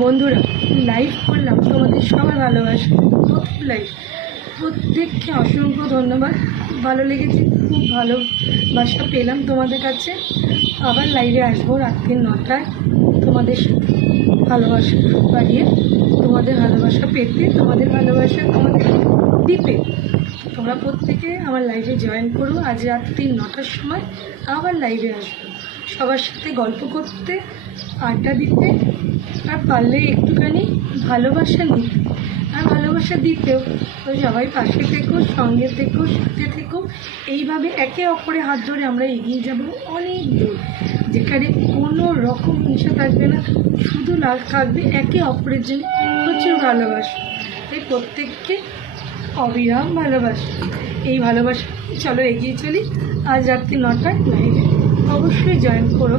বন্ধুরা, লাইভ করলাম তোমাদের সবার ভালোবাসা, প্রথম লাইভ। প্রত্যেককে অসংখ্য ধন্যবাদ। ভালো লেগেছে, খুব ভালোবাসা পেলাম তোমাদের কাছে। আবার লাইভে আসবো রাত্রি 9টায় তোমাদের সাথে ভালোবাসা বাড়িয়ে, তোমাদের ভালোবাসা পেতে, তোমাদের ভালোবাসা তোমাদের দিতে। তোমরা প্রত্যেকে আমার লাইভে জয়েন করো। আজ রাত্রি 9টার সময় আবার লাইভে আসবো, সবার সাথে গল্প করতে, আড্ডা দিতে, আর পারলে একটুখানি ভালোবাসা নিতে আর ভালোবাসা দিতেও। তো সবাই পাশে থেকো, সঙ্গে থেকো, সাথে থেকো। এইভাবে একে অপরের হাত ধরে আমরা এগিয়ে যাব অনেক দূর, যেখানে কোনো রকম হিংসা থাকবে না, শুধু লাভ থাকবে একে অপরের জন্য প্রচুর ভালোবাসা। তাই প্রত্যেককে অবিরাম ভালোবাসা। এই ভালোবাসা চলো এগিয়ে চলি। আজ রাত্রি 9টায় লাইভে অবশ্যই জয়েন করো।